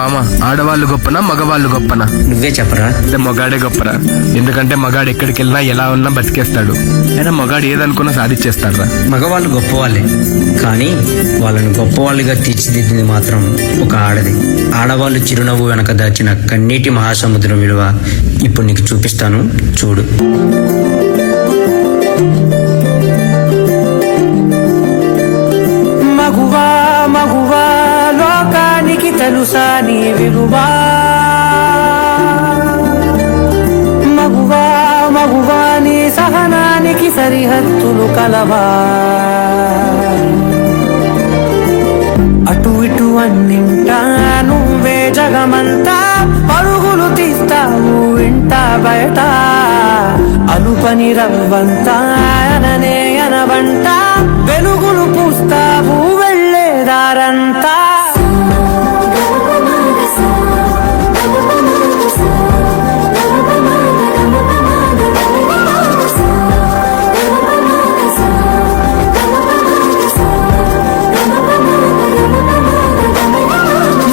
మామ, ఆడవాళ్ళు గొప్పనా మగవాళ్ళు గొప్పనా? నువ్వే చెప్పరా. మగాడే గొప్పరా. ఎందుకంటే మగాడు ఎక్కడికి వెళ్ళినా ఎలా ఉన్నా బతికేస్తాడు. అయినా మగాడు ఏదనుకున్నా సాధించేస్తాడురా. మగవాళ్ళు గొప్పవాళ్ళే, కానీ వాళ్ళని గొప్పవాళ్ళుగా తీర్చిదిద్దింది మాత్రం ఒక ఆడది. ఆడవాళ్ళు చిరునవ్వు వెనక దాచిన కన్నీటి మహాసముద్రం విలువ ఇప్పుడు నీకు చూపిస్తాను, చూడు. మగువా మగువా, లోకానికి తెలుసా నీ విలువా? మగువా మగువా, నీ సహనానికి సరిహద్దులు కలవా? అటు ఇటు అన్నింటా నువ్వే జగమంతా, పరుగులు తీస్తావు ఇంట బయట. అలుపని రవ్వంతా అననే అనవంట, వెలుగులు పూస్తావు వెళ్ళేదారంతా.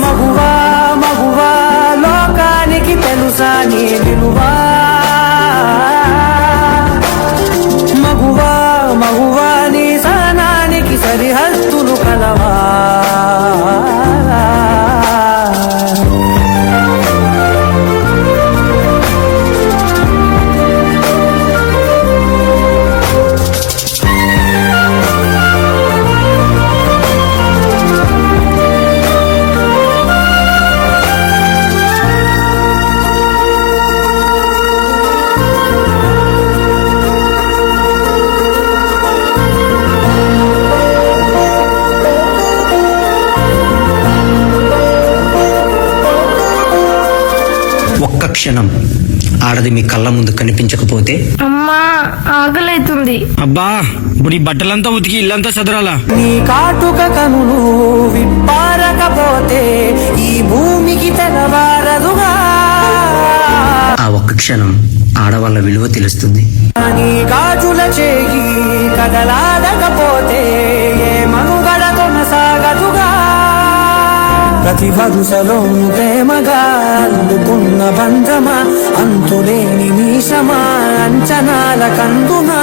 మగువా మగువా, లోకానికి తెలుసా నీ విలువా? మగువా మగువా, నీ సహనానికి సరిహద్దులు కలవా? ఒక్క క్షణం ఆడది మీ కళ్ళ ముందు కనిపించకపోతే, అమ్మా ఆకలైతుంది. అబ్బా, ఇప్పుడు ఈ బట్టలంతా ఉతికి ఇల్లంతా చదరాలా? నీ కాటుక కనులు విప్పారకపోతే ఈ భూమికి తెలవారదుగా. ఆ ఒక్క క్షణం ఆడవాళ్ళ విలువ తెలుస్తుంది. నీ గాజుల చేయి కదలాడకపోతే ఏ మనుగడ కొనసాగదుగా. ప్రతి వరుసలోను ప్రేమగా అల్లుకున్న బంధమా, అంతులేని మీషమా, అంచనాల కందుమా.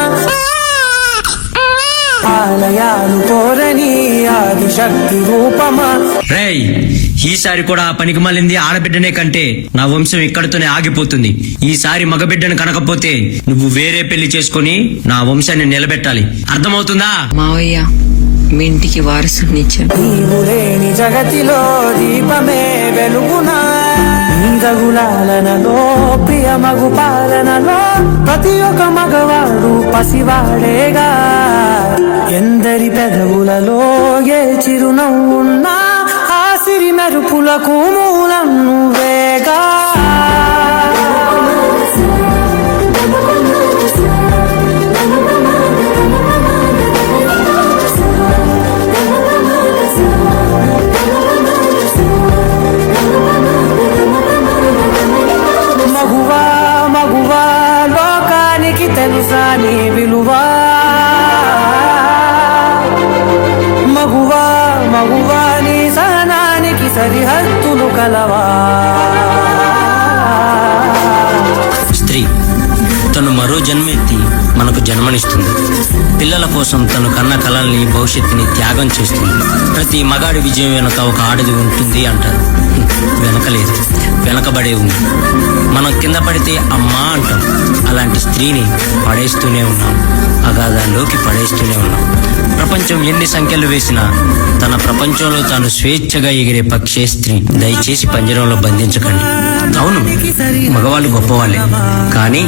ఆలయాలు కోరని ఆదిశక్తి రూపమా. రేయ్, ఈసారి కూడా ఆ పనికి మళ్ళింది ఆడబిడ్డనే కంటే నా వంశం ఇక్కడితోనే ఆగిపోతుంది. ఈసారి మగబిడ్డను కనకపోతే నువ్వు వేరే పెళ్లి చేసుకుని నా వంశాన్ని నిలబెట్టాలి. అర్థమవుతుందా? మావయ్య, మీ ఇంటికి వారసునిచ్చాను. నీవు లేని జగతిలో దీపమే వెలుగునా. నీదగులాలనలో ప్రియ మగు పాలనలో ప్రతి ఒక్క మగవాడు పసివాడేగా. ఎందరి పెదవులలో ఏ చిరునవ్వున్నా ఆ సిరి మెరుపులకు మూలం నువ్వేగా. మగువా మగువా, లోకానికి తెలుసా నీ విలువా? మగువా మగువా, నీ సహనానికి సరిహద్దులు కలవా? స్త్రీ తను మరో జన్మెత్తి మనకు జన్మనిస్తుంది. పిల్లల కోసం తను కన్న కలల్ని, భవిష్యత్తుని త్యాగం చేస్తుంది. ప్రతి మగాడి విజయం వెనుక ఒక ఆడది ఉంటుంది అంటారు. వెనకలేదు, వెనకబడే ఉంది. మనం కింద పడితే అమ్మా అంటాం. అలాంటి స్త్రీని పడేస్తూనే ఉన్నాం, అగాధాల్లోకి పడేస్తూనే ఉన్నాం. ప్రపంచం ఎన్ని సంఖ్యలు వేసినా తన ప్రపంచంలో తాను స్వేచ్ఛగా ఎగిరే పక్షే స్త్రీ. దయచేసి పంజరంలో బంధించకండి. అవును, మగవాళ్ళు గొప్పవాళ్ళే, కానీ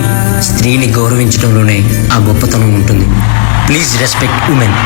స్త్రీని గౌరవించడంలోనే ఆ గొప్పతనం ఉంటుంది. Please respect women.